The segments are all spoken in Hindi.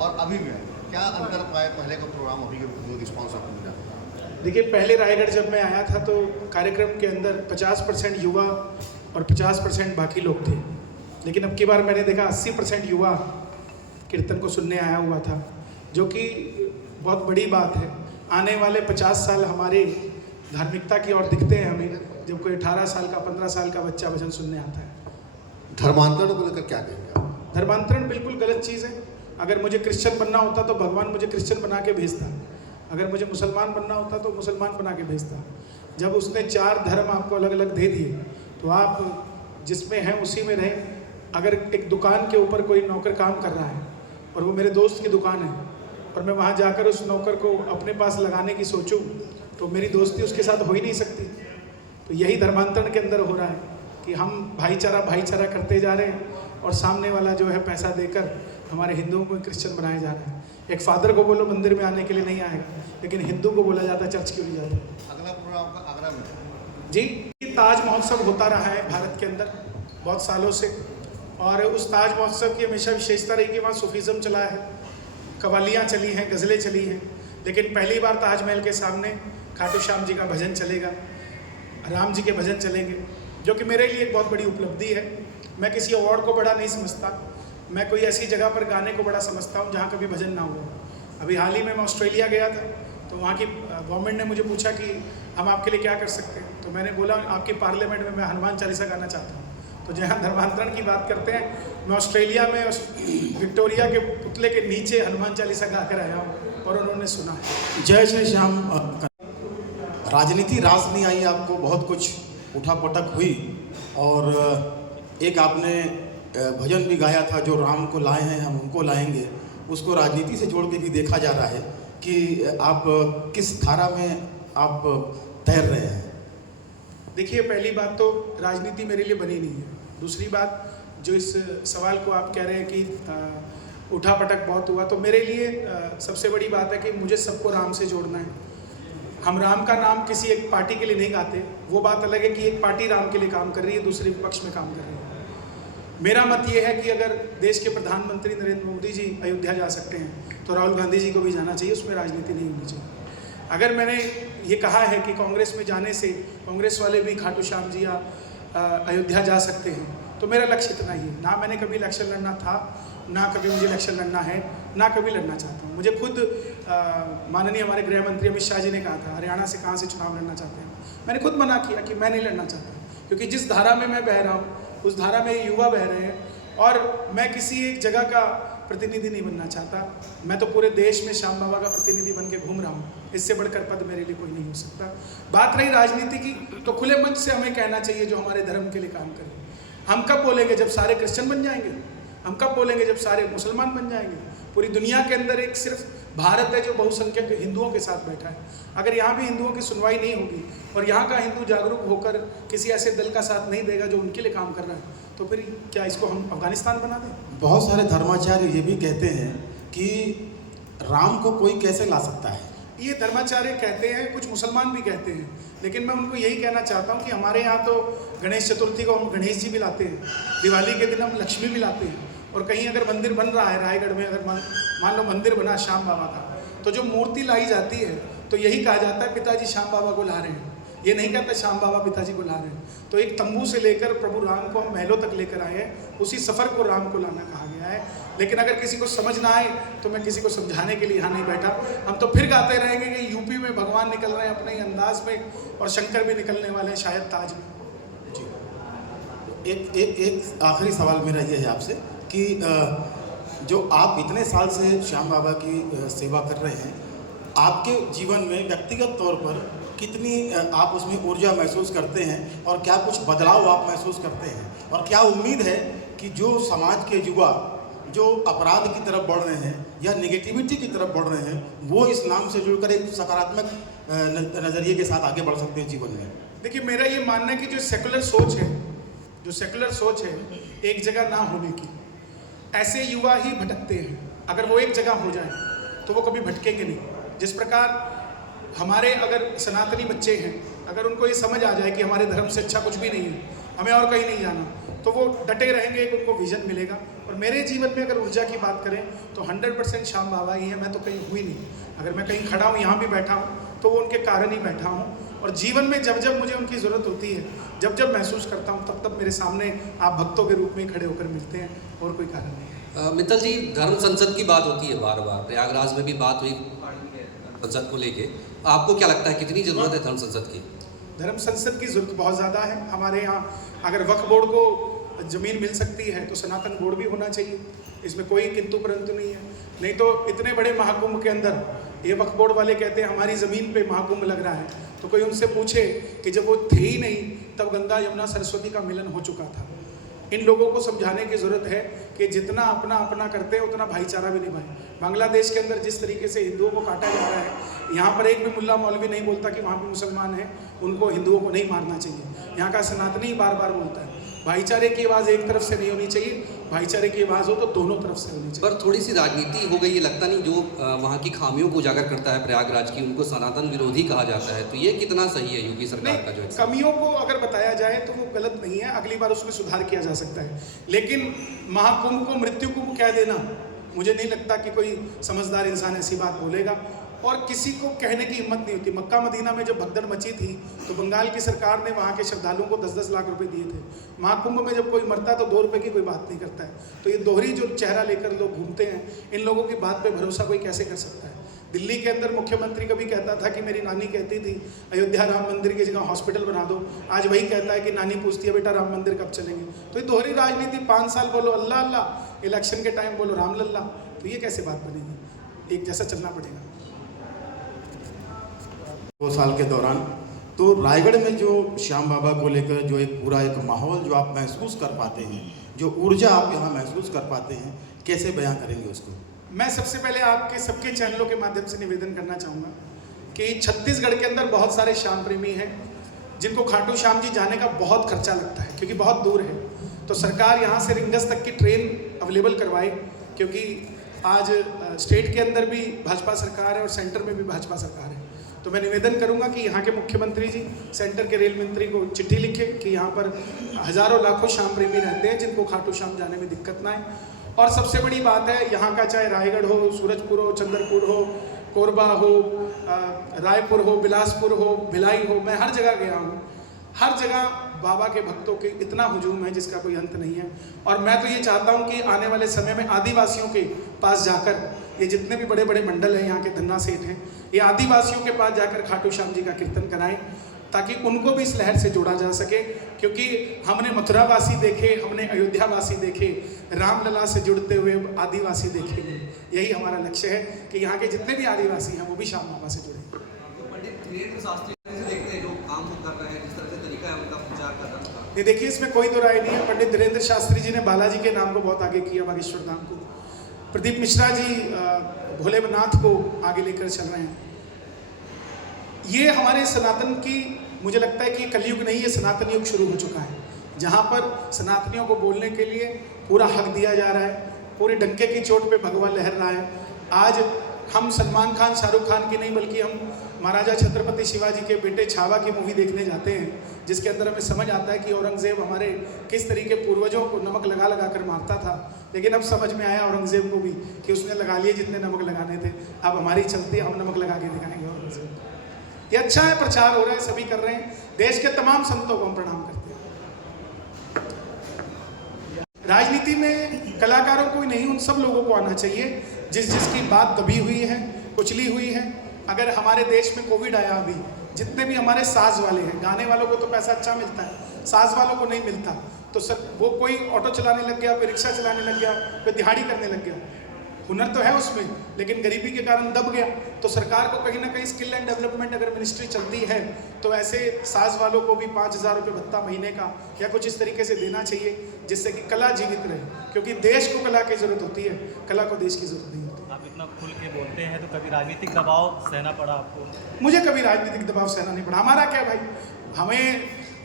और अभी में क्या अंतर पाए पहले का प्रोग्राम अभी के जो रिस्पॉन्स आपको मिला? देखिए, पहले रायगढ़ जब मैं आया था तो कार्यक्रम के अंदर 50% युवा और 50% बाकी लोग थे, लेकिन अब की बार मैंने देखा 80% युवा कीर्तन को सुनने आया हुआ था, जो कि बहुत बड़ी बात है। आने वाले 50 साल हमारे धार्मिकता की ओर दिखते हैं हमें, जब कोई 18 साल का 15 साल का बच्चा भजन सुनने आता है। धर्मांतरण को लेकर क्या कहेंगे? धर्मांतरण बिल्कुल गलत चीज़ है। अगर मुझे क्रिश्चियन बनना होता तो भगवान मुझे क्रिश्चियन बना के भेजता, अगर मुझे मुसलमान बनना होता तो मुसलमान बना के भेजता। जब उसने 4 धर्म आपको अलग अलग दे दिए तो आप जिसमें हैं उसी में रहें। अगर एक दुकान के ऊपर कोई नौकर काम कर रहा है और वो मेरे दोस्त की दुकान है और मैं वहाँ जाकर उस नौकर को अपने पास लगाने की सोचूं तो मेरी दोस्ती उसके साथ हो ही नहीं सकती। तो यही धर्मांतरण के अंदर हो रहा है कि हम भाईचारा करते जा रहे हैं और सामने वाला जो है पैसा देकर हमारे हिंदुओं को क्रिश्चियन बनाया जा रहा है। एक फादर को बोलो मंदिर में आने के लिए नहीं आएगा, लेकिन हिंदू को बोला जाता है चर्च क्यों नहीं जाता। अगला प्रोग्राम का आगरा में जी, ताज महोत्सव होता रहा है भारत के अंदर बहुत सालों से, और उस ताज महोत्सव की हमेशा विशेषता रही कि वहाँ सूफीज़म चला है, कवालियाँ चली हैं, गज़लें चली हैं। लेकिन पहली बार ताजमहल के सामने खाटू श्याम जी का भजन चलेगा, राम जी के भजन चलेंगे, जो कि मेरे लिए एक बहुत बड़ी उपलब्धि है। मैं किसी अवार्ड को बड़ा नहीं समझता, मैं कोई ऐसी जगह पर गाने को बड़ा समझता हूँ जहाँ कभी भजन ना हुआ। अभी हाल ही में मैं ऑस्ट्रेलिया गया था तो वहाँ की गवर्नमेंट ने मुझे पूछा कि हम आपके लिए क्या कर सकते हैं, तो मैंने बोला आपकी पार्लियामेंट में मैं हनुमान चालीसा गाना चाहता हूँ। तो जहाँ धर्मांतरण की बात करते हैं, मैं ऑस्ट्रेलिया में विक्टोरिया के पुतले के नीचे हनुमान चालीसा गा कर आया हूँ और उन्होंने सुना है। जय श्री श्याम। राजनीति रास नहीं आई, आपको बहुत कुछ उठापटक हुई और एक आपने भजन भी गाया था, जो राम को लाए हैं हम उनको लाएंगे। उसको राजनीति से जोड़ के भी देखा जा रहा है कि आप किस धारा में आप तैर रहे हैं। देखिए, पहली बात तो राजनीति मेरे लिए बनी नहीं है। दूसरी बात, जो इस सवाल को आप कह रहे हैं कि उठापटक बहुत हुआ, तो मेरे लिए सबसे बड़ी बात है कि मुझे सबको राम से जोड़ना है। हम राम का नाम किसी एक पार्टी के लिए नहीं गाते। वो बात अलग है कि एक पार्टी राम के लिए काम कर रही है, दूसरे विपक्ष में काम कर रही है। मेरा मत ये है कि अगर देश के प्रधानमंत्री नरेंद्र मोदी जी अयोध्या जा सकते हैं तो राहुल गांधी जी को भी जाना चाहिए, उसमें राजनीति नहीं होनी चाहिए। अगर मैंने ये कहा है कि कांग्रेस में जाने से कांग्रेस वाले भी खाटू श्याम जी या अयोध्या जा सकते हैं, तो मेरा लक्ष्य इतना ही है। ना मैंने कभी इलेक्शन लड़ना था, ना कभी मुझे इलेक्शन लड़ना है, ना कभी लड़ना चाहता हूँ। मुझे खुद माननीय हमारे गृह मंत्री अमित शाह जी ने कहा था हरियाणा से कहाँ से चुनाव लड़ना चाहते हैं। मैंने खुद मना किया कि मैं नहीं लड़ना चाहता, क्योंकि जिस धारा में मैं बह रहा हूँ उस धारा में युवा बह रहे हैं और मैं किसी एक जगह का प्रतिनिधि नहीं बनना चाहता। मैं तो पूरे देश में श्याम बाबा का प्रतिनिधि बन के घूम रहा हूँ, इससे बढ़कर पद मेरे लिए कोई नहीं हो सकता। बात रही राजनीति की, तो खुले मंच से हमें कहना चाहिए जो हमारे धर्म के लिए काम करें। हम कब बोलेंगे? जब सारे क्रिश्चियन बन जाएंगे। हम कब बोलेंगे? जब सारे मुसलमान बन जाएंगे। पूरी दुनिया के अंदर एक सिर्फ भारत है जो बहुसंख्यक हिंदुओं के साथ बैठा है। अगर यहाँ भी हिंदुओं की सुनवाई नहीं होगी और यहाँ का हिंदू जागरूक होकर किसी ऐसे दल का साथ नहीं देगा जो उनके लिए काम कर रहा है, तो फिर क्या इसको हम अफगानिस्तान बना दें? बहुत सारे धर्माचार्य ये भी कहते हैं कि राम को कोई कैसे ला सकता है। ये धर्माचार्य कहते हैं, कुछ मुसलमान भी कहते हैं, लेकिन मैं उनको यही कहना चाहता हूँ कि हमारे यहाँ तो गणेश चतुर्थी को हम गणेश जी भी लाते हैं, दिवाली के दिन हम लक्ष्मी भी लाते हैं। और कहीं अगर मंदिर बन रहा है रायगढ़ में, अगर मान लो मंदिर बना श्याम बाबा का, तो जो मूर्ति लाई जाती है तो यही कहा जाता है पिताजी श्याम बाबा को ला रहे हैं। ये नहीं कहता श्याम बाबा पिताजी को ला रहे हैं। तो एक तंबू से लेकर प्रभु राम को हम महलों तक लेकर आए हैं, उसी सफ़र को राम को लाना कहा गया है। लेकिन अगर किसी को समझ ना आए तो मैं किसी को समझाने के लिए यहाँ नहीं बैठा। हम तो फिर गाते रहेंगे कि यूपी में भगवान निकल रहे हैं अपने ही अंदाज में और शंकर भी निकलने वाले हैं शायद ताज में। जी, एक आखिरी सवाल मेरा ये है आपसे कि जो आप इतने साल से श्याम बाबा की सेवा कर रहे हैं, आपके जीवन में व्यक्तिगत तौर पर कितनी आप उसमें ऊर्जा महसूस करते हैं और क्या कुछ बदलाव आप महसूस करते हैं, और क्या उम्मीद है कि जो समाज के युवा जो अपराध की तरफ बढ़ रहे हैं या नेगेटिविटी की तरफ बढ़ रहे हैं, वो इस नाम से जुड़कर एक सकारात्मक नज़रिए के साथ आगे बढ़ सकते हैं जीवन में? देखिए, मेरा ये मानना है कि जो सेकुलर सोच है एक जगह ना होने की, ऐसे युवा ही भटकते हैं। अगर वो एक जगह हो जाए तो वो कभी भटकेंगे नहीं। जिस प्रकार हमारे अगर सनातनी बच्चे हैं, अगर उनको ये समझ आ जाए कि हमारे धर्म से अच्छा कुछ भी नहीं है, हमें और कहीं नहीं जाना, तो वो डटे रहेंगे, एक उनको विजन मिलेगा। और मेरे जीवन में अगर ऊर्जा की बात करें तो 100% श्याम बाबा ही है। मैं तो कहीं हुई नहीं, अगर मैं कहीं खड़ा हूँ, यहाँ भी बैठा हूँ, तो वो उनके कारण ही बैठा हूँ। और जीवन में जब जब मुझे उनकी ज़रूरत होती है, जब जब महसूस करता हूँ, तब तब मेरे सामने आप भक्तों के रूप में खड़े होकर मिलते हैं, और कोई कारण नहीं है। मित्तल जी, धर्म संसद की बात होती है बार बार, प्रयागराज में भी बात हुई संसद को लेके, आपको क्या लगता है कितनी ज़रूरत है धर्म संसद की? धर्म संसद की ज़रूरत बहुत ज़्यादा है। हमारे यहाँ अगर वक्फ बोर्ड को ज़मीन मिल सकती है तो सनातन बोर्ड भी होना चाहिए, इसमें कोई किंतु परंतु नहीं है। नहीं तो इतने बड़े महाकुंभ के अंदर ये वक्फ बोर्ड वाले कहते हैं हमारी ज़मीन पे महाकुंभ लग रहा है, तो कोई उनसे पूछे कि जब वो थे ही नहीं तब गंगा यमुना सरस्वती का मिलन हो चुका था। इन लोगों को समझाने की ज़रूरत है कि जितना अपना अपना करते हैं उतना भाईचारा भी निभाएं। बांग्लादेश के अंदर जिस तरीके से हिंदुओं को काटा जा रहा है, यहाँ पर एक भी मुल्ला मौलवी नहीं बोलता कि वहाँ भी मुसलमान हैं, उनको हिंदुओं को नहीं मारना चाहिए। यहाँ का सनातनी बार बार बोलता है भाईचारे की आवाज़ एक तरफ से नहीं होनी चाहिए, भाईचारे की आवाज़ हो तो दोनों तरफ से होनी चाहिए। पर थोड़ी सी राजनीति हो गई, ये लगता नहीं? जो वहाँ की खामियों को उजागर करता है प्रयागराज की, उनको सनातन विरोधी कहा जाता है, तो ये कितना सही है योगी सरकार का जो कमियों को अगर बताया जाए तो वो गलत नहीं है, अगली बार उसमें सुधार किया जा सकता है। लेकिन महाकुंभ को मृत्यु कुंभ कह देना, मुझे नहीं लगता कि कोई समझदार इंसान ऐसी बात बोलेगा, और किसी को कहने की हिम्मत नहीं होती। मक्का मदीना में जब भगदड़ मची थी तो बंगाल की सरकार ने वहाँ के श्रद्धालुओं को 10-10 लाख रुपए दिए थे। महाकुंभ में जब कोई मरता है तो 2 रुपये की कोई बात नहीं करता है। तो ये दोहरी जो चेहरा लेकर लोग घूमते हैं, इन लोगों की बात पे भरोसा कोई कैसे कर सकता है? दिल्ली के अंदर मुख्यमंत्री कभी कहता था कि मेरी नानी कहती थी अयोध्या राम मंदिर की जगह हॉस्पिटल बना दो, आज वही कहता है कि नानी पूछती है बेटा राम मंदिर कब चलेंगे। तो ये दोहरी राजनीति, 5 साल बोलो अल्लाह अल्लाह, इलेक्शन के टाइम बोलो राम लल्ला, तो ये कैसे बात बनेगी? एक जैसा चलना पड़ेगा। 2 साल के दौरान तो रायगढ़ में जो श्याम बाबा को लेकर जो एक पूरा एक माहौल जो आप महसूस कर पाते हैं, जो ऊर्जा आप यहाँ महसूस कर पाते हैं, कैसे बयां करेंगे उसको? मैं सबसे पहले आपके सबके चैनलों के माध्यम से निवेदन करना चाहूँगा कि छत्तीसगढ़ के अंदर बहुत सारे श्याम प्रेमी हैं जिनको खाटू श्याम जी जाने का बहुत खर्चा लगता है क्योंकि बहुत दूर है। तो सरकार यहाँ से रिंगस तक की ट्रेन अवेलेबल करवाए, क्योंकि आज स्टेट के अंदर भी भाजपा सरकार है और सेंटर में भी भाजपा सरकार है। तो मैं निवेदन करूंगा कि यहाँ के मुख्यमंत्री जी सेंटर के रेल मंत्री को चिट्ठी लिखें कि यहाँ पर हज़ारों लाखों श्याम प्रेमी रहते हैं जिनको खाटू श्याम जाने में दिक्कत ना आए। और सबसे बड़ी बात है, यहाँ का चाहे रायगढ़ हो, सूरजपुर हो, चंद्रपुर हो, कोरबा हो, रायपुर हो, बिलासपुर हो, भिलाई हो, मैं हर जगह गया हूँ। हर जगह बाबा के भक्तों के इतना हुजूम है जिसका कोई अंत नहीं है। और मैं तो ये चाहता हूँ कि आने वाले समय में आदिवासियों के पास जाकर, ये जितने भी बड़े बड़े मंडल हैं यहाँ के धन्ना सेठ हैं, ये आदिवासियों के पास जाकर खाटू श्याम जी का कीर्तन कराएं ताकि उनको भी इस लहर से जोड़ा जा सके। क्योंकि हमने मथुरावासी देखे, हमने अयोध्यावासी देखे, रामलला से जुड़ते हुए आदिवासी देखेंगे। यही हमारा लक्ष्य है कि यहाँ के जितने भी आदिवासी हैं वो भी श्याम बाबा से जुड़े। ये देखिए, इसमें कोई दो राय नहीं है। पंडित धीरेन्द्र शास्त्री जी ने बालाजी के नाम को बहुत आगे किया, बागेश्वर धाम को। प्रदीप मिश्रा जी भोलेनाथ को आगे लेकर चल रहे हैं। ये हमारे सनातन की, मुझे लगता है कि कलयुग नहीं, ये सनातन युग शुरू हो चुका है, जहाँ पर सनातनियों को बोलने के लिए पूरा हक दिया जा रहा है। पूरे डंके की चोट पे भगवा लहर रहा है। आज हम सलमान खान, शाहरुख खान की नहीं बल्कि हम महाराजा छत्रपति शिवाजी के बेटे छावा की मूवी देखने जाते हैं, जिसके अंदर हमें समझ आता है कि औरंगज़ेब हमारे किस तरीके पूर्वजों को नमक लगा लगा कर मारता था। लेकिन अब समझ में आया औरंगज़ेब को भी कि उसने लगा लिए जितने नमक लगाने थे, अब हमारी चलती, हम नमक लगा के दिखाएंगे औरंगज़ेब। ये अच्छा है, प्रचार हो रहा है, सभी कर रहे हैं। देश के तमाम संतों को हम प्रणाम करते हैं। राजनीति में कलाकारों को ही नहीं, उन सब लोगों को आना चाहिए जिसकी बात दबी हुई है, कुचली हुई है। अगर हमारे देश में कोविड आया, अभी जितने भी हमारे साज वाले हैं, गाने वालों को तो पैसा अच्छा मिलता है, साज वालों को नहीं मिलता, तो सर वो कोई ऑटो चलाने लग गया, कोई रिक्शा चलाने लग गया, कोई दिहाड़ी करने लग गया। हुनर तो है उसमें, लेकिन गरीबी के कारण दब गया। तो सरकार को कहीं ना कहीं स्किल एंड डेवलपमेंट अगर मिनिस्ट्री चलती है तो ऐसे साज वालों को भी 5,000 रुपये भत्ता महीने का या कुछ इस तरीके से देना चाहिए, जिससे कि कला जीवित रहे। क्योंकि देश को कला की ज़रूरत होती है, कला को देश की ज़रूरत नहीं होती। आप इतना खुल के बोलते हैं, तो कभी राजनीतिक दबाव सहना पड़ा आपको? मुझे कभी राजनीतिक दबाव सहना नहीं पड़ा। हमारा क्या भाई,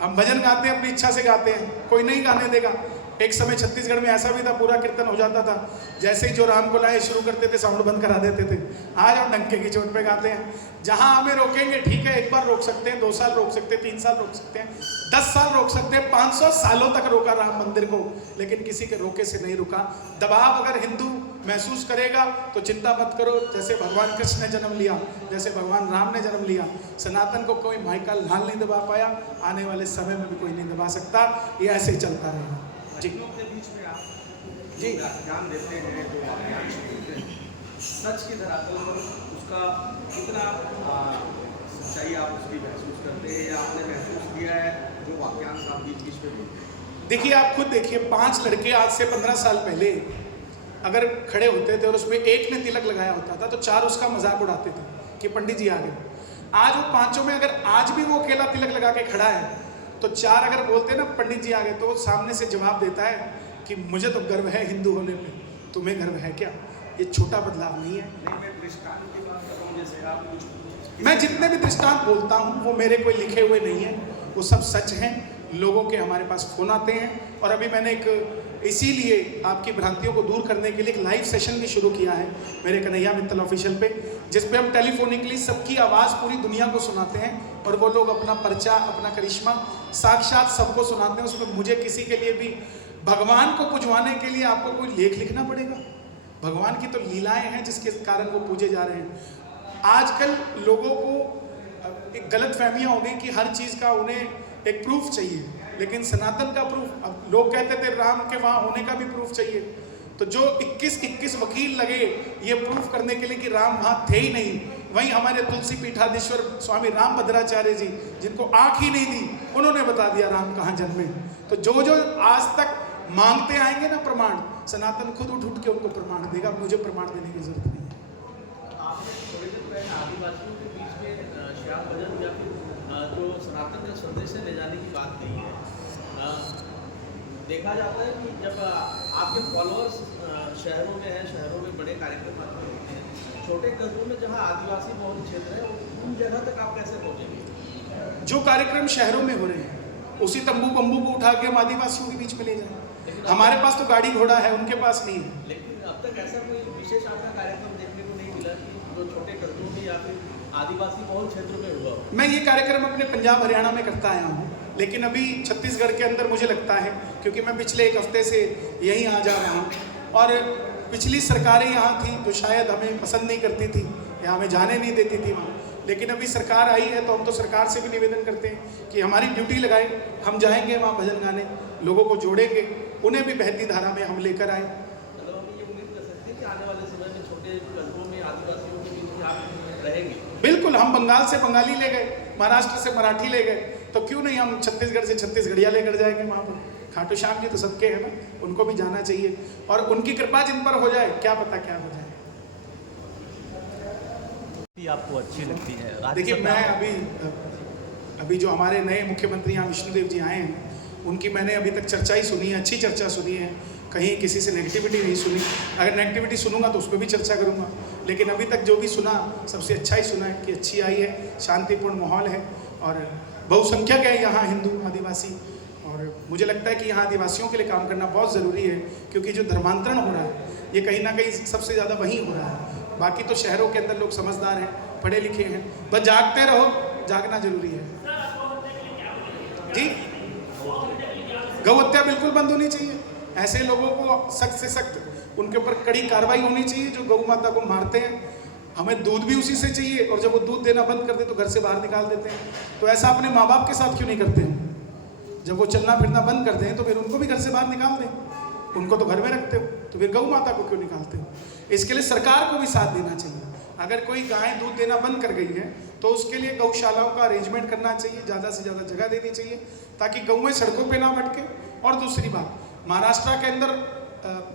हम भजन गाते हैं, अपनी इच्छा से गाते हैं, कोई नहीं गाने देगा। एक समय छत्तीसगढ़ में ऐसा भी था, पूरा कीर्तन हो जाता था, जैसे ही जो राम को लाए शुरू करते थे साउंड बंद करा देते थे। आज हम डंके की चोट पे गाते हैं। जहां हमें रोकेंगे ठीक है, एक बार रोक सकते हैं, 2 साल रोक सकते हैं, 3 साल रोक सकते हैं, 10 साल रोक सकते हैं, 500 सालों तक रोका राम मंदिर को, लेकिन किसी के रोके से नहीं रुका। दबाव अगर हिंदू महसूस करेगा तो चिंता मत करो, जैसे भगवान कृष्ण ने जन्म लिया, जैसे भगवान राम ने जन्म लिया, सनातन को कोई माइकल लाल नहीं दबा पाया, आने वाले समय में भी कोई नहीं दबा सकता। ये ऐसे ही चलता रहेगा। जी के बीच में आप जी ज्ञान देते हैं, जो वाक्यांश बोलते हैं, सच की धरातल पर उसका कितना सच्चाई आप उसकी महसूस करते हैं, या आपने महसूस किया है जो वाक्यांश आप बीच बीच में बोलते हैं? देखिए, आप खुद देखिए, 5 लड़के आज से 15 साल पहले अगर खड़े होते थे और उसमें एक ने तिलक लगाया होता था तो 4 उसका मजाक उड़ाते थे कि पंडित जी आ गए। आज वो 5 में अगर आज भी वो अकेला तिलक लगा के खड़ा है तो 4 अगर बोलते ना पंडित जी आ गए, तो वो सामने से जवाब देता है कि मुझे तो गर्व है हिंदू होने पे, तुम्हें गर्व है क्या? ये छोटा बदलाव नहीं है। नहीं, मैं दृष्टांत की बात कर रहा हूँ, जैसे आप कुछ मैं जितने भी दृष्टांत बोलता हूँ वो मेरे कोई लिखे हुए नहीं है, वो सब सच हैं। लोगों के हमारे पास फ़ोन आते हैं, और अभी मैंने इसीलिए आपकी भ्रांतियों को दूर करने के लिए एक लाइव सेशन भी शुरू किया है मेरे कन्हैया मित्तल ऑफिशियल पे, जिसपे हम टेलीफोनिकली सबकी आवाज़ पूरी दुनिया को सुनाते हैं, और वो लोग अपना पर्चा, अपना करिश्मा साक्षात सबको सुनाते हैं। उसमें मुझे किसी के लिए भी भगवान को पुजवाने के लिए आपको कोई लेख लिखना पड़ेगा? भगवान की तो लीलाएं हैं जिसके कारण वो पूजे जा रहे हैं। आजकल लोगों को एक गलत फहमियाँ हो गई कि हर चीज़ का उन्हें एक प्रूफ चाहिए, लेकिन सनातन का प्रूफ, अब लोग कहते थे राम के वहाँ होने का भी प्रूफ चाहिए, तो जो 21 वकील लगे ये प्रूफ करने के लिए कि राम वहाँ थे ही नहीं, वहीं हमारे तुलसी पीठाधीश्वर स्वामी राम भद्राचार्य जी, जिनको आँख ही नहीं दी, उन्होंने बता दिया राम कहाँ जन्मे। तो जो आज तक मांगते आएंगे ना प्रमाण, सनातन खुद उठ के उनको प्रमाण देगा, मुझे प्रमाण देने की जरूरत नहीं है। आपने थोड़ी देर पहले आदिवासियों के बीच में श्याम भजन या फिर जो सनातन का संदेश ले जाने की बात कही है। देखा जाता है कि जब आपके फॉलोअर्स शहरों में हैं, शहरों में बड़े कार्यक्रम आपके होते हैं, छोटे कस्बों में जहाँ आदिवासी बहुल क्षेत्र है उन जगह तक आप कैसे पहुँचेंगे? जो कार्यक्रम शहरों में हो रहे हैं उसी तंबू बम्बू को उठा के हम आदिवासियों के बीच में ले जाएं। हमारे पास तो गाड़ी घोड़ा है, उनके पास नहीं है। लेकिन अब तक ऐसा कोई विशेष आपका कार्यक्रम देखने को नहीं मिला कि जो छोटे कस्बों में या फिर आदिवासी बहुल क्षेत्र में हुआ। मैं ये कार्यक्रम अपने पंजाब हरियाणा में करता आया हूँ, लेकिन अभी छत्तीसगढ़ के अंदर मुझे लगता है, क्योंकि मैं पिछले 1 हफ्ते से यहीं आ जा रहा हूँ, और पिछली सरकारें यहाँ थी जो शायद हमें पसंद नहीं करती थी या हमें जाने नहीं देती थी वहाँ, लेकिन अभी सरकार आई है तो हम तो सरकार से भी निवेदन करते हैं कि हमारी ड्यूटी लगाए, हम जाएंगे वहाँ भजन गाने, लोगों को जोड़ेंगे, उन्हें भी बहती धारा में हम लेकर आए। मतलब हम ये उम्मीद कर सकते हैं कि आने वाले समय में छोटे कस्बों में आदिवासियों के बीच आप रहेंगे? बिल्कुल, हम बंगाल से बंगाली ले गए, महाराष्ट्र से मराठी ले गए, तो क्यों नहीं हम छत्तीसगढ़ से छत्तीसगढ़िया लेकर जाएंगे वहाँ पर। खाटू श्याम जी तो सबके हैं ना, उनको भी जाना चाहिए, और उनकी कृपा जिन पर हो जाए क्या पता क्या हो जाए। आपको अच्छी लगती है? देखिए, मैं अभी जो हमारे नए मुख्यमंत्री यहाँ विष्णुदेव जी आए हैं, उनकी मैंने अभी तक चर्चा ही सुनी है, अच्छी चर्चा सुनी है, कहीं किसी से नेगेटिविटी नहीं सुनी। अगर नेगेटिविटी सुनूंगा तो उस पर भी चर्चा करूंगा, लेकिन अभी तक जो भी सुना सबसे अच्छा ही सुना है कि अच्छी आई है, शांतिपूर्ण माहौल है, और बहुसंख्यक है यहाँ हिंदू आदिवासी, और मुझे लगता है कि यहाँ आदिवासियों के लिए काम करना बहुत ज़रूरी है, क्योंकि जो धर्मांतरण हो रहा है ये कहीं ना कहीं सबसे ज़्यादा वहीं हो रहा है। बाकी तो शहरों के अंदर लोग समझदार हैं, पढ़े लिखे हैं, बस जागते रहो, जागना जरूरी है। जी, गौ हत्या बिल्कुल बंद होनी चाहिए, ऐसे लोगों को सख्त से सख्त उनके ऊपर कड़ी कार्रवाई होनी चाहिए जो गौ माता को मारते हैं। हमें दूध भी उसी से चाहिए, और जब वो दूध देना बंद कर दे तो घर से बाहर निकाल देते हैं। तो ऐसा अपने माँ बाप के साथ क्यों नहीं करते हैं? जब वो चलना फिरना बंद कर दें तो फिर उनको भी घर से बाहर निकाल दें, उनको तो घर में रखते हो, तो फिर गौ माता को क्यों निकालते हो? इसके लिए सरकार को भी साथ देना चाहिए। अगर कोई गाय दूध देना बंद कर गई है तो उसके लिए गौशालाओं का अरेंजमेंट करना चाहिए, ज़्यादा से ज़्यादा जगह देनी चाहिए ताकि गौएं सड़कों पे ना भटके। और दूसरी बात, महाराष्ट्र के अंदर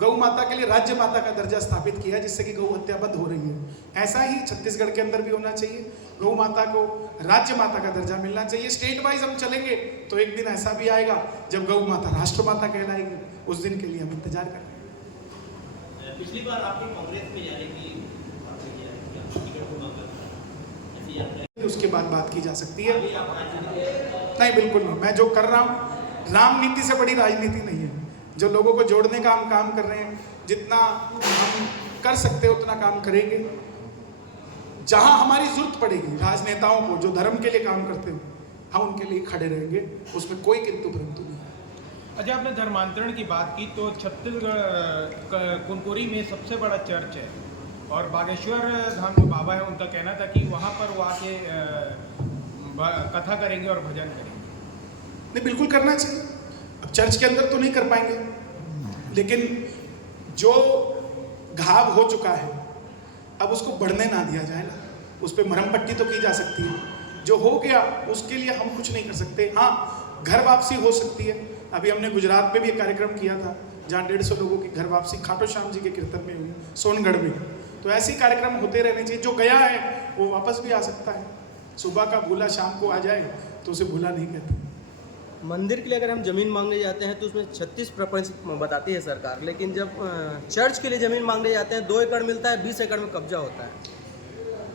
गौ माता के लिए राज्य माता का दर्जा स्थापित किया है, जिससे कि गौ हत्या बंद हो रही है। ऐसा ही छत्तीसगढ़ के अंदर भी होना चाहिए, गौ माता को राज्य माता का दर्जा मिलना चाहिए। स्टेट वाइज हम चलेंगे तो एक दिन ऐसा भी आएगा जब गौ माता राष्ट्र माता कहलाएगी, उस दिन के लिए हम इंतजार कर रहे हैं। पिछली बार आपने कांग्रेस में जाने की उसके बाद बात की जा सकती है। नहीं, बिल्कुल नहीं। मैं जो कर रहा हूँ, राम नीति से बड़ी राजनीति नहीं है। जो लोगों को जोड़ने का हम काम कर रहे हैं, जितना हम कर सकते हैं उतना काम करेंगे। जहां हमारी जरूरत पड़ेगी राजनेताओं को जो धर्म के लिए काम करते हैं, हम उनके लिए खड़े रहेंगे, उसमें कोई किंतु परंतु नहीं। अच्छा, आपने धर्मांतरण की बात की तो छत्तीसगढ़ कुनकुरी में सबसे बड़ा चर्च है और बागेश्वर धाम जो बाबा है उनका कहना था कि वहाँ पर वो आके कथा करेंगे और भजन करेंगे। नहीं, बिल्कुल करना चाहिए। अब चर्च के अंदर तो नहीं कर पाएंगे, लेकिन जो घाव हो चुका है अब उसको बढ़ने ना दिया जाए ना, उस पर मरहम पट्टी तो की जा सकती है। जो हो गया उसके लिए हम कुछ नहीं कर सकते। हाँ, घर वापसी हो सकती है। अभी हमने गुजरात में भी एक कार्यक्रम किया था जहाँ 150 लोगों की घर वापसी खाटू श्याम जी के कीर्तन में हुई, सोनगढ़ में। तो ऐसे कार्यक्रम होते रहने चाहिए। जो गया है वो वापस भी आ सकता है। सुबह का भूला शाम को आ जाए तो उसे भूला नहीं कहते। मंदिर के लिए अगर हम ज़मीन मांगने जाते हैं तो उसमें 36 प्रपंच बताती है सरकार, लेकिन जब चर्च के लिए ज़मीन मांगने जाते हैं 2 एकड़ मिलता है, 20 एकड़ में कब्जा होता है।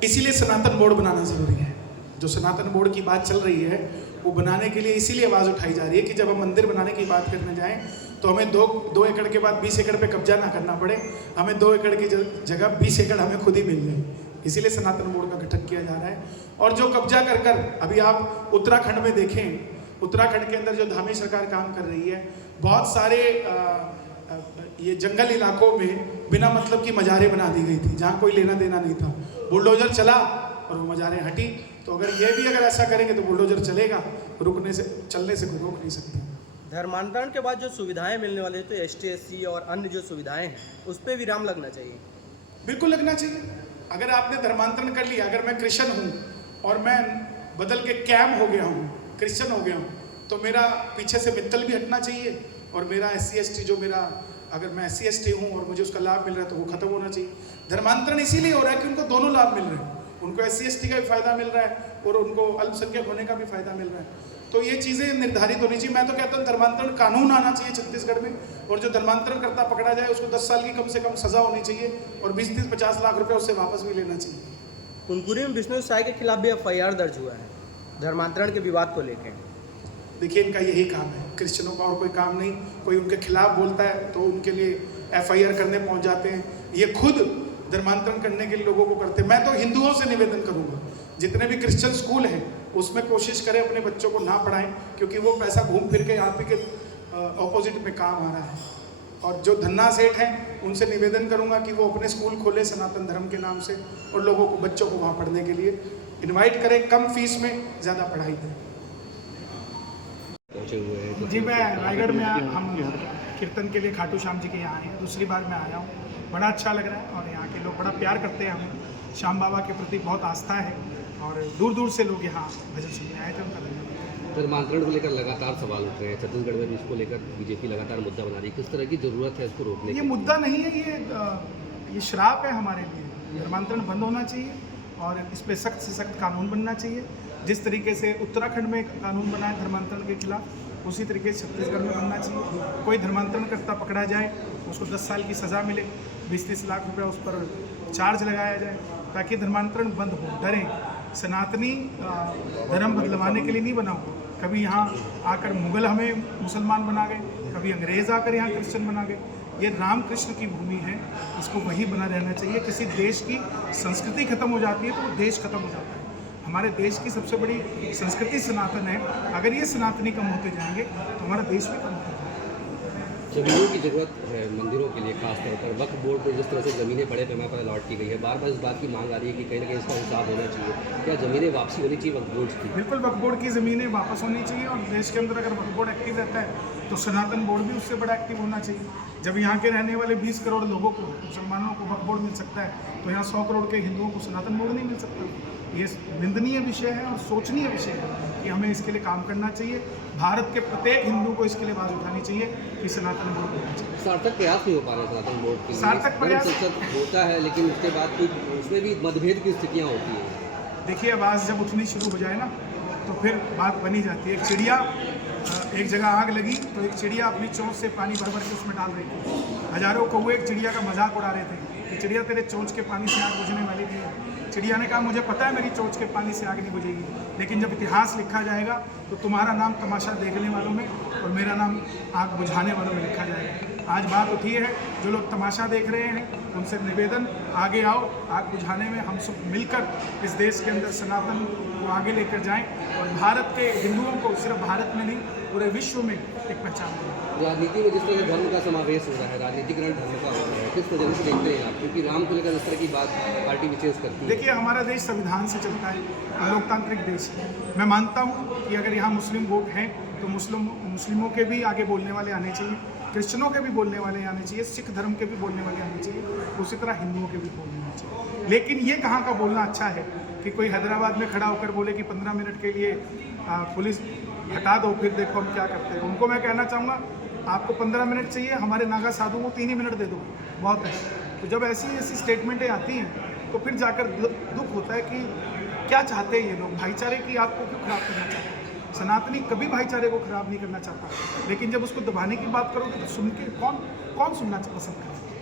इसीलिए सनातन बोर्ड बनाना ज़रूरी है। जो सनातन बोर्ड की बात चल रही है वो बनाने के लिए इसीलिए आवाज़ उठाई जा रही है कि जब हम मंदिर बनाने की बात करने जाएं तो हमें 2 एकड़ के बाद 20 एकड़ पे कब्जा ना करना पड़े, हमें 2 एकड़ की जगह 20 एकड़ हमें खुद ही मिल जाए। इसीलिए सनातन बोर्ड का गठन किया जा रहा है। और जो कब्जा कर अभी आप उत्तराखंड में देखें, उत्तराखंड के अंदर जो धामी सरकार काम कर रही है, बहुत सारे ये जंगल इलाकों में बिना मतलब की मज़ारें बना दी गई थी जहाँ कोई लेना देना नहीं था। बुलडोजर चला और वो मज़ारें हटी। तो अगर ऐसा करेंगे तो बुलडोजर चलेगा, चलने से कोई रोक नहीं सकता। धर्मांतरण के बाद जो सुविधाएं मिलने वाली है तो ST SC और अन्य जो सुविधाएं हैं उस पर विराम लगना चाहिए। बिल्कुल लगना चाहिए। अगर आपने धर्मांतरण कर लिया, अगर मैं क्रिश्चियन हूँ और मैं बदल के कैम हो गया हूँ, क्रिश्चियन हो गया हूँ, तो मेरा पीछे से मित्तल भी हटना चाहिए और मेरा SC ST जो मेरा, अगर मैं SC ST हूँ और मुझे उसका लाभ मिल रहा है तो वो खत्म होना चाहिए। धर्मांतरण इसीलिए हो रहा है कि उनको दोनों लाभ मिल रहे हैं। उनको SC ST का भी फायदा मिल रहा है और उनको अल्पसंख्यक होने का भी फायदा मिल रहा है। तो ये चीज़ें निर्धारित होनी चाहिए। मैं तो कहता हूँ धर्मांतरण कानून आना चाहिए छत्तीसगढ़ में, और जो धर्मांतरण करता पकड़ा जाए उसको 10 साल की कम से कम सजा होनी चाहिए और 20-30-50 लाख रुपए उससे वापस भी लेना चाहिए। कुनकुरी में विष्णु साय के खिलाफ भी FIR दर्ज हुआ है धर्मांतरण के विवाद को लेकर। देखिए, इनका यही काम है, क्रिश्चियनों का और कोई काम नहीं। कोई उनके खिलाफ बोलता है तो उनके लिए FIR करने पहुंच जाते हैं। ये खुद धर्मांतरण करने के लिए लोगों को करते हैं। मैं तो हिंदुओं से निवेदन करूंगा, जितने भी क्रिश्चियन स्कूल हैं उसमें कोशिश करें अपने बच्चों को ना पढ़ाएं, क्योंकि वो पैसा घूम फिर के यहाँ पे के ऑपोजिट में काम आ रहा है। और जो धन्ना सेठ हैं उनसे निवेदन करूंगा कि वो अपने स्कूल खोले सनातन धर्म के नाम से और लोगों को, बच्चों को वहाँ पढ़ने के लिए इन्वाइट करें, कम फीस में ज़्यादा पढ़ाई करें। जी, मैं रायगढ़ में हम कीर्तन के लिए खाटू श्याम जी के यहाँ आए हैं। दूसरी बार मैं आया हूँ, बड़ा अच्छा लग रहा है और यहाँ के लोग बड़ा प्यार करते हैं। हमें श्याम बाबा के प्रति बहुत आस्था है और दूर दूर से लोग यहाँ भजन सुनने आए थे। उनका धन्यवाद। धर्मांतरण को लेकर लगातार सवाल उठ रहे हैं छत्तीसगढ़ में भी, इसको लेकर बीजेपी लगातार मुद्दा बना रही है। किस तरह की जरूरत है इसको रोकने की? ये मुद्दा नहीं है, ये श्राप है हमारे लिए। धर्मांतरण बंद होना चाहिए और इस पर सख्त से सख्त कानून बनना चाहिए। जिस तरीके से उत्तराखंड में कानून बना है धर्मांतरण के खिलाफ, उसी तरीके से छत्तीसगढ़ में बनना चाहिए। कोई धर्मांतरण करता पकड़ा जाए उसको 10 साल की सज़ा मिले, 20-30 लाख रुपया उस पर चार्ज लगाया जाए, ताकि धर्मांतरण बंद हो। डरें, सनातनी धर्म बदलवाने के लिए नहीं बना हुआ। कभी यहाँ आकर मुगल हमें मुसलमान बना गए, कभी अंग्रेज़ आकर यहाँ क्रिश्चियन बना गए। ये राम कृष्ण की भूमि है, इसको वही बना रहना चाहिए। किसी देश की संस्कृति खत्म हो जाती है तो वो देश खत्म हो जाता है। हमारे देश की सबसे बड़ी संस्कृति सनातन है। अगर ये सनातनी कम होते जाएंगे तो हमारा देश भी कम होता जाएगा। जमीनों की जरूरत है मंदिरों के लिए, खासतौर पर वक्फ बोर्ड को जिस तरह से ज़मीनें बड़े पैमाने पर अलॉट की गई है, बार बार इस बात की मांग आ रही है कि कहीं ना कहीं इसका हिसाब होना चाहिए। क्या ज़मीनें वापसी होनी चाहिए वक्फ बोर्ड की? बिल्कुल, वक्फ बोर्ड की ज़मीनें वापस होनी चाहिए और देश के अंदर अगर वक्फ बोर्ड एक्टिव रहता है तो सनातन बोर्ड भी उससे बड़ा एक्टिव होना चाहिए। जब यहाँ के रहने वाले 20 करोड़ लोगों को, मुसलमानों को वक्फ बोर्ड मिल सकता है तो यहाँ 100 करोड़ के हिंदुओं को सनातन बोर्ड नहीं मिल सकता। ये निंदनीय विषय है और सोचनीय विषय है कि हमें इसके लिए काम करना चाहिए। भारत के प्रत्येक हिंदू को इसके लिए आवाज़ उठानी चाहिए कि सनातन बोर्ड होना चाहिए। सार्थक प्रयास नहीं हो पा रहे सनातन बोर्ड के? सार्थक प्रयास होता है लेकिन उसके बाद कुछ उसमें भी मतभेद की स्थितियाँ होती हैं। देखिए, आवाज़ जब उठनी शुरू हो जाए ना तो फिर बात बनी जाती है। एक चिड़िया, एक जगह आग लगी तो एक चिड़िया अपनी चोंच से पानी भर भर के उसमें डाल रही थी। हजारों कौवे एक चिड़िया का मजाक उड़ा रहे थे कि चिड़िया तेरे चोंच के पानी से आग बुझने वाली नहीं है। चिड़िया ने कहा, मुझे पता है मेरी चोंच के पानी से आग नहीं बुझेगी, लेकिन जब इतिहास लिखा जाएगा तो तुम्हारा नाम तमाशा देखने वालों में और मेरा नाम आग बुझाने वालों में लिखा जाएगा। आज बात उठी है, जो लोग तमाशा देख रहे हैं उनसे निवेदन, आगे आओ, आग बुझाने में हम सब मिलकर इस देश के अंदर सनातन को आगे लेकर जाएं और भारत के हिंदुओं को सिर्फ भारत में नहीं पूरे विश्व में एक पहचान दें। राजनीति में जिस तरह से धर्म का समावेश हो रहा है, राजनीतिकरण धर्म का हो रहा है, किस तरह से देखते हैं आप? क्योंकि राम को लेकर इस तरह की बात पार्टी विशेष करती है। देखिए, हमारा देश संविधान से चलता है, लोकतांत्रिक देश है। मैं मानता हूँ कि अगर यहाँ मुस्लिम वोट हैं तो मुस्लिमों के भी आगे बोलने वाले आने चाहिए, क्रिश्चनों के भी बोलने वाले आने चाहिए, सिख धर्म के भी बोलने वाले आने चाहिए, उसी तरह हिंदुओं के भी बोलने आने चाहिए। लेकिन ये कहाँ का बोलना अच्छा है कि कोई हैदराबाद में खड़ा होकर बोले कि 15 मिनट के लिए पुलिस हटा दो, फिर देखो हम क्या करते हैं। उनको मैं कहना चाहूँगा, आपको 15 मिनट चाहिए, हमारे नागा साधु को 3 ही मिनट दे दो, बहुत है। तो जब ऐसी स्टेटमेंटें आती हैं तो फिर जाकर दुख होता है कि क्या चाहते हैं ये लोग, भाईचारे की आग को क्यों खराब करना चाहते हैं। सनातनी कभी भाईचारे को खराब नहीं करना चाहता, लेकिन जब उसको दबाने की बात करोगे तो सुन के कौन सुनना पसंद करेगा।